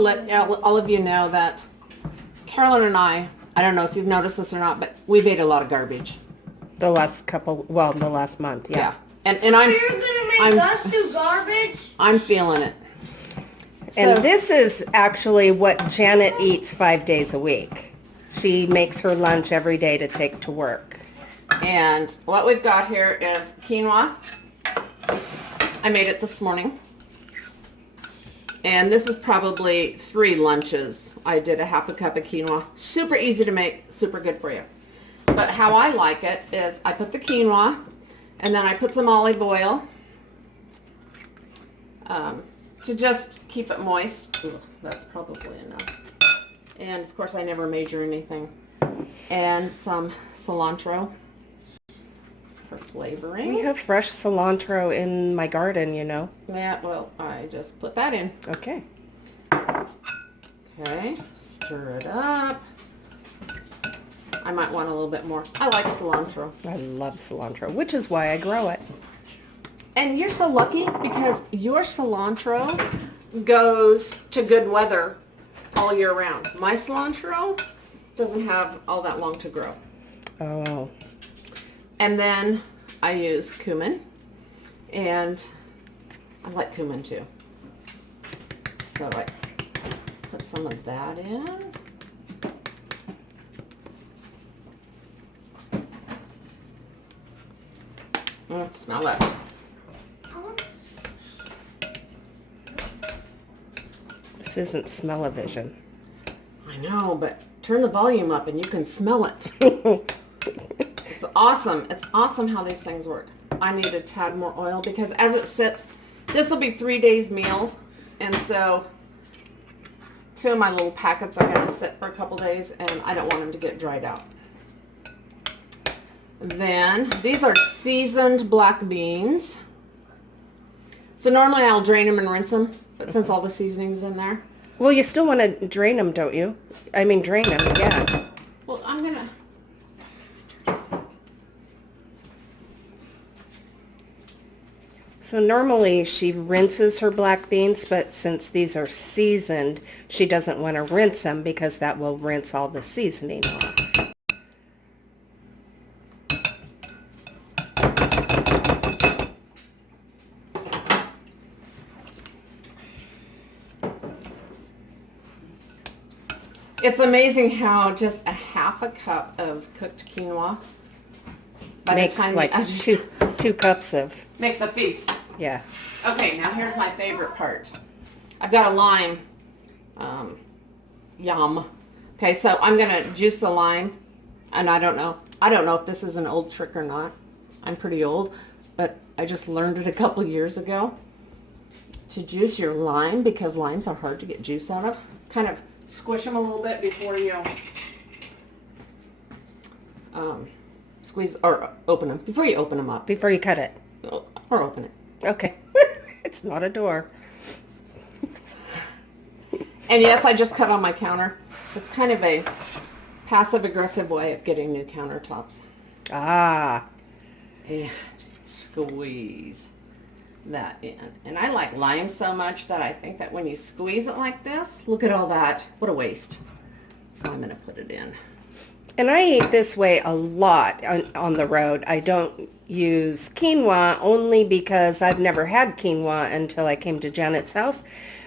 let all of you know that Carolyn and I don't know if you've noticed this or not, but we've ate a lot of garbage. The last month, yeah. And So you're gonna make us do garbage? I'm feeling it. And this is actually what Janet eats 5 days a week. She makes her lunch every day to take to work. And what we've got here is quinoa. I made it this morning. And this is probably 3 lunches. I did a half a cup of quinoa. Super easy to make, super good for you. But how I like it is I put the quinoa and then I put some olive oil to just keep it moist. Ugh, that's probably enough. And of course I never measure anything. And some cilantro for flavoring. We have fresh cilantro in my garden, you know. Yeah, well, I just put that in. Okay. Okay, stir it up. I might want a little bit more. I like cilantro. I love cilantro, which is why I grow it. And you're so lucky because your cilantro goes to good weather all year round. My cilantro doesn't have all that long to grow. Oh. And then I use cumin, and I like cumin too. So I put some of that in. Smell that. This isn't smell-o-vision. I know, but turn the volume up and you can smell it. It's awesome. It's awesome how these things work. I need a tad more oil because as it sits, this will be 3 days meals. And so 2 of my little packets are going to sit for a couple days and I don't want them to get dried out. Then these are seasoned black beans. So normally I'll drain them and rinse them, but since all the seasoning's in there. Well, you still want to drain them, don't you? I mean, drain them, yeah. Well, I'm going to... So normally she rinses her black beans, but since these are seasoned, she doesn't want to rinse them because that will rinse all the seasoning off. It's amazing how just a half a cup of cooked quinoa Makes like two cups of... makes a feast. Yeah. Okay, now here's my favorite part. I've got a lime. Yum. Okay, so I'm gonna juice the lime, and I don't know if this is an old trick or not. I'm pretty old, but I just learned it a couple years ago to juice your lime because limes are hard to get juice out of. Kind of squish them a little bit before you squeeze or open them. Before you open them up. Before you cut it. Or open it. Okay. It's not a door. And yes, I just cut on my counter. It's kind of a passive-aggressive way of getting new countertops. Ah. And squeeze that in. And I like lime so much that I think that when you squeeze it like this, look at all that. What a waste. So I'm going to put it in. And I eat this way a lot on the road. I don't use quinoa only because I've never had quinoa until I came to Janet's house.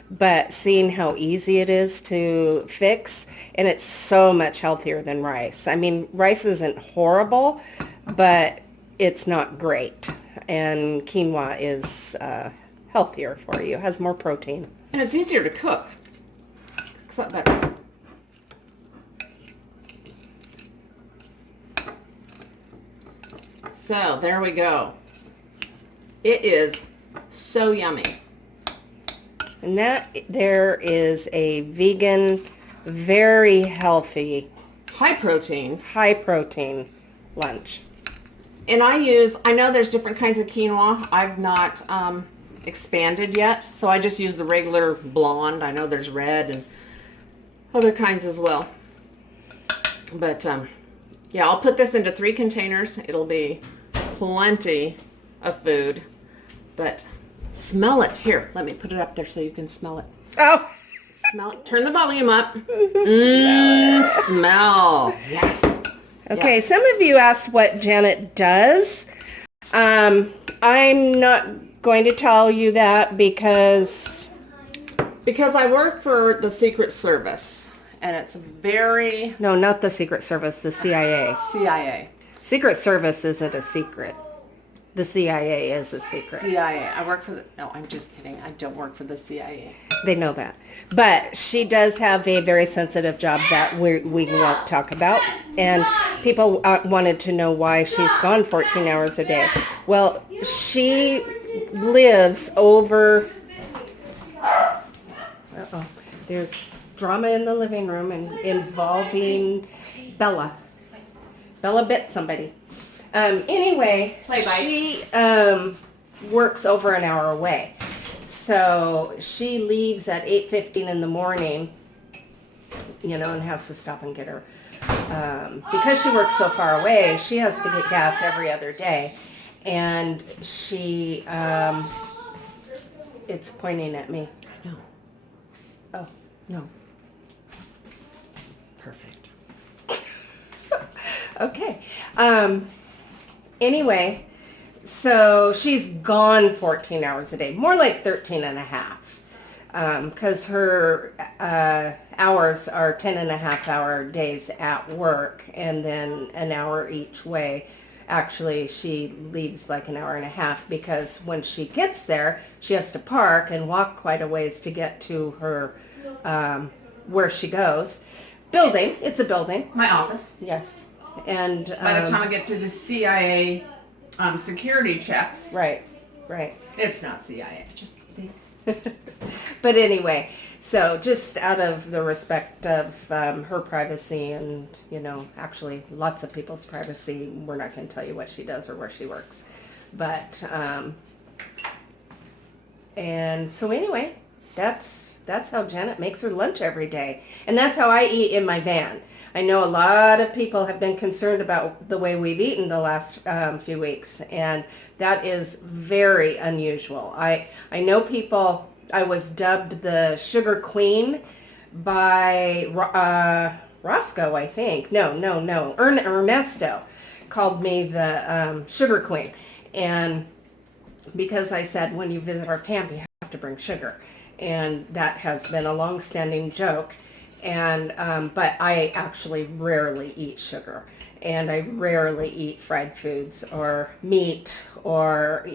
But seeing how easy it is to fix, and it's so much healthier than rice. I mean, rice isn't horrible, but it's not great. And quinoa is healthier for you, has more protein. And it's easier to cook. Cooks up better. So, there we go. It is so yummy. And that there is a vegan, very healthy, high protein lunch. And I know there's different kinds of quinoa. I've not expanded yet, so I just use the regular blonde. I know there's red and other kinds as well. But yeah, I'll put this into 3 containers. It'll be plenty of food. But smell it. Here, let me put it up there so you can smell it. Oh, Smell it. Turn the volume up. Smell. Yes. Okay, Yes. some of you asked what Janet does. I'm not going to tell you that because I work for the Secret Service, and it's very no, not the Secret Service, the CIA. CIA. Secret Service isn't a secret. The CIA is a secret. CIA. I work for the... No, I'm just kidding. I don't work for the CIA. They know that. But she does have a very sensitive job that we won't talk about. And people wanted to know why she's gone 14 hours a day. Well, she lives over... Uh-oh. There's drama in the living room involving Bella. Bella bit somebody. Anyway, she works over an hour away. So she leaves at 8:15 in the morning, and has to stop and get her. Because she works so far away, she has to get gas every other day. And she, it's pointing at me. No. Oh, no. Perfect. Okay. Anyway, so she's gone 14 hours a day, more like 13 and a half, because her hours are 10 and a half hour days at work and then an hour each way. Actually, she leaves like an hour and a half because when she gets there, she has to park and walk quite a ways to get to her, where she goes. Building. It's a building. My office. Yes. And by the time I get through the CIA security checks, right. it's not CIA. Just kidding. But anyway, so just out of the respect of her privacy and, actually lots of people's privacy, we're not going to tell you what she does or where she works. But, and so anyway, that's how Janet makes her lunch every day. And that's how I eat in my van. I know a lot of people have been concerned about the way we've eaten the last few weeks, and that is very unusual. I know people, I was dubbed the Sugar Queen by Roscoe, I think. No. Ernesto called me the Sugar Queen. And because I said, when you visit our camp, you have to bring sugar. And that has been a long-standing joke. And but I actually rarely eat sugar, and I rarely eat fried foods or meat, or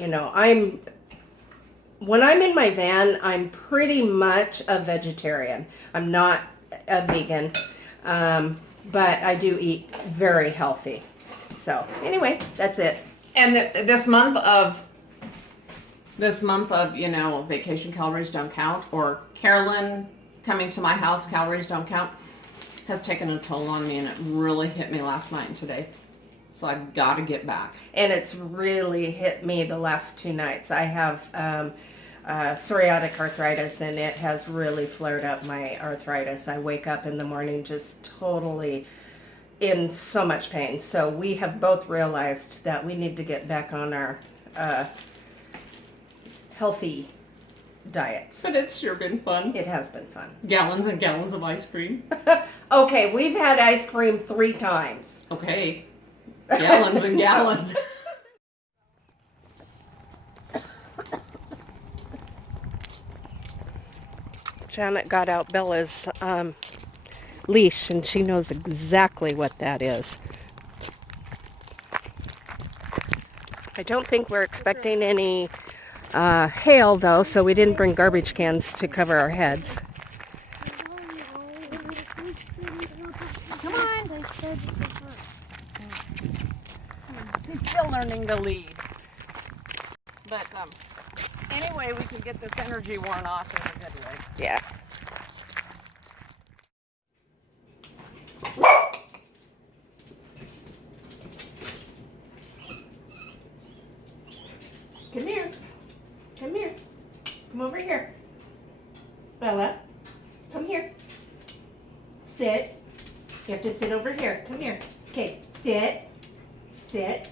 when I'm in my van, I'm pretty much a vegetarian. I'm not a vegan, but I do eat very healthy. So anyway, that's it. And this month of vacation calories don't count, or Carolyn coming to my house, calories don't count, has taken a toll on me, and it really hit me last night and today. So I've got to get back. And it's really hit me the last 2 nights. I have psoriatic arthritis, and it has really flared up my arthritis. I wake up in the morning just totally in so much pain. So we have both realized that we need to get back on our healthy diets. But it's sure been fun. It has been fun. Gallons and gallons of ice cream. Okay, we've had ice cream 3 times. Okay. Gallons and gallons. Janet got out Bella's leash, and she knows exactly what that is. I don't think we're expecting any hail, though, so we didn't bring garbage cans to cover our heads. Come on. He's still learning to lead. But anyway, we can get this energy worn off in a good way. Yeah. Come here. Come here. Come over here. Bella, come here. Sit. You have to sit over here. Come here. Okay, sit. Sit.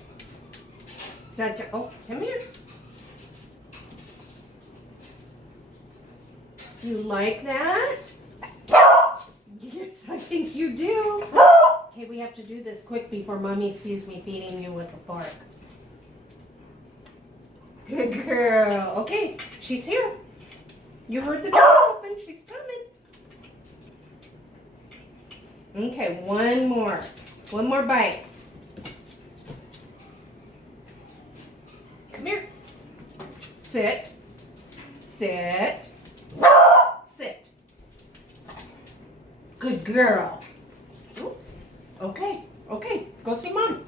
Sit. Oh, come here. You like that? think you do. Okay, we have to do this quick before Mommy sees me feeding you with a fork. Good girl. Okay, she's here. You heard the door open. She's coming. Okay, one more. One more bite. Come here. Sit. Sit. Sit. Good girl. Oops. Okay. Okay. Go see Mom.